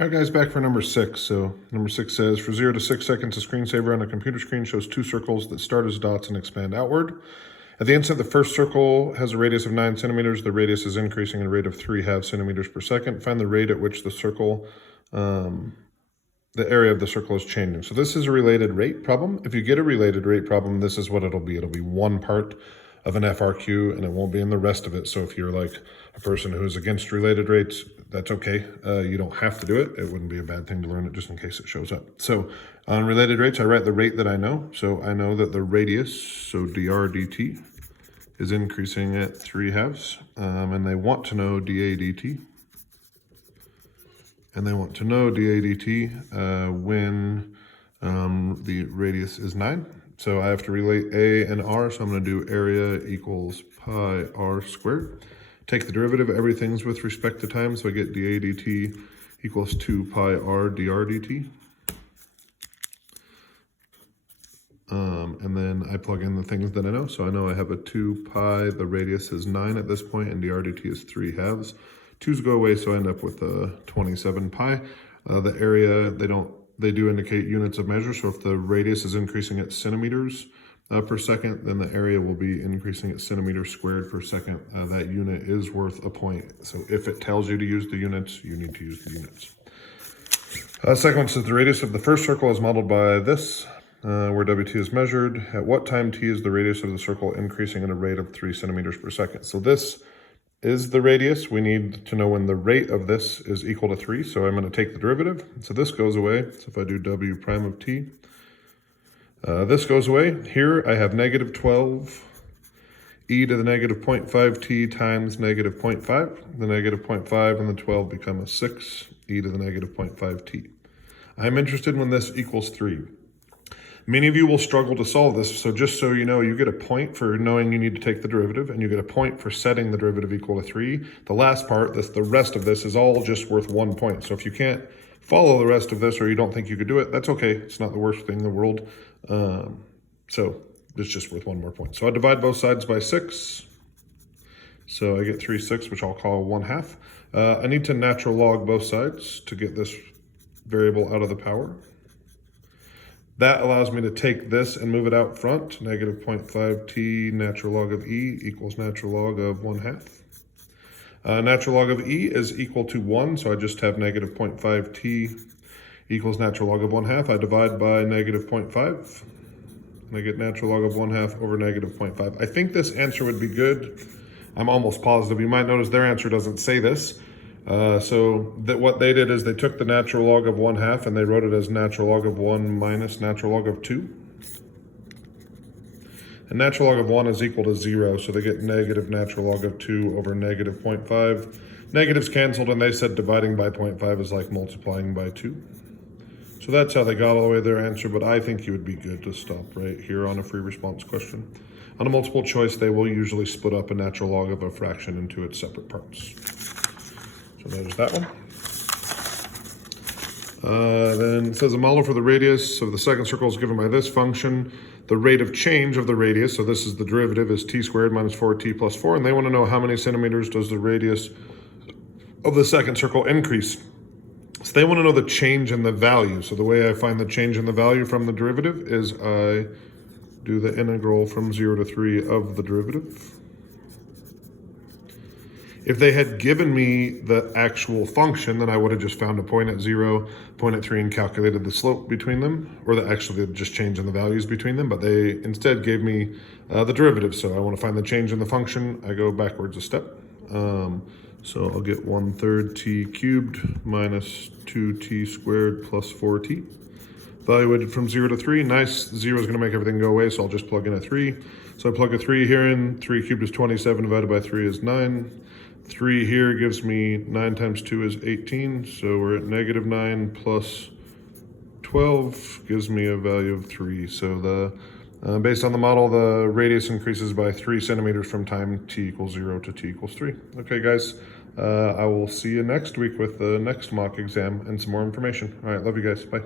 All right, guys, back for number 6. So number 6 says, for 0 to 6 seconds, a screensaver on a computer screen shows two circles that start as dots and expand outward. At the instant, the first circle has a radius of 9 centimeters. The radius is increasing at a rate of 3/2 centimeters per second. Find the rate at which the circle, the area of the circle is changing. So this is a related rate problem. If you get a related rate problem, this is what it'll be. It'll be one part of an FRQ and it won't be in the rest of it. So if you're like a person who's against related rates, that's okay. You don't have to do it. It wouldn't be a bad thing to learn it just in case it shows up. So on related rates, I write the rate that I know. So I know that the radius, so dr dt, is increasing at 3/2. And they want to know dA dt. And they want to know dA dt when the radius is 9. So I have to relate A and R, so I'm going to do area equals pi r squared. Take the derivative, everything's with respect to time, so I get dA dt equals 2 pi r dr dt. And then I plug in the things that I know. So I know I have a 2 pi, the radius is 9 at this point, and dr dt is 3/2. 2's go away, so I end up with 27 pi. The area, they do indicate units of measure, so if the radius is increasing at centimeters per second, then the area will be increasing at centimeters squared per second. That unit is worth a point. So if it tells you to use the units, you need to use the units. Second one says the radius of the first circle is modeled by this, where WT is measured. At what time T is the radius of the circle increasing at a rate of 3 centimeters per second? So this is the radius. We need to know when the rate of this is equal to 3. So I'm going to take the derivative. So this goes away. So if I do W prime of T, this goes away. Here I have negative 12 e to the negative 0.5 t times negative 0.5. The negative 0.5 and the 12 become a 6 e to the negative 0.5 t. I'm interested when this equals 3. Many of you will struggle to solve this, so just so you know, you get a point for knowing you need to take the derivative, and you get a point for setting the derivative equal to 3. The last part, the rest of this is all just worth 1 point. So if you can't follow the rest of this or you don't think you could do it, that's okay. It's not the worst thing in the world. So it's just worth 1 more point. So I divide both sides by 6. So I get 3/6, which I'll call 1/2. I need to natural log both sides to get this variable out of the power. That allows me to take this and move it out front. Negative 0.5 t natural log of e equals natural log of 1/2. Natural log of e is equal to 1, so I just have negative 0.5 t equals natural log of 1/2. I divide by negative 0.5, and I get natural log of 1/2 over negative 0.5. I think this answer would be good. I'm almost positive. You might notice their answer doesn't say this. So what they did is they took the natural log of 1/2 and they wrote it as natural log of 1 minus natural log of 2. And natural log of 1 is equal to 0, so they get negative natural log of 2 over negative 0.5. Negatives canceled, and they said dividing by 0.5 is like multiplying by 2. So that's how they got all the way to their answer, but I think you would be good to stop right here on a free response question. On a multiple choice, they will usually split up a natural log of a fraction into its separate parts. So there's that one. Then it says a model for the radius of the second circle is given by this function. The rate of change of the radius, so this is the derivative, is t squared minus 4t plus 4. And they want to know how many centimeters does the radius of the second circle increase. So they want to know the change in the value. So the way I find the change in the value from the derivative is I do the integral from 0 to 3 of the derivative. If they had given me the actual function, then I would have just found a point at 0, point at 3, and calculated the slope between them, or actually just change in the values between them, but they instead gave me the derivative. So I want to find the change in the function. I go backwards a step. So I'll get 1/3 t cubed minus 2t squared plus 4t. Evaluated from 0 to 3. Nice. 0 is going to make everything go away, so I'll just plug in a 3. So I plug a 3 here in. 3 cubed is 27, divided by 3 is 9. 3 here gives me 9 times 2 is 18, so we're at negative 9 plus 12 gives me a value of 3. So based on the model, the radius increases by 3 centimeters from time t equals 0 to t equals 3. Okay, guys, I will see you next week with the next mock exam and some more information. All right, love you guys. Bye.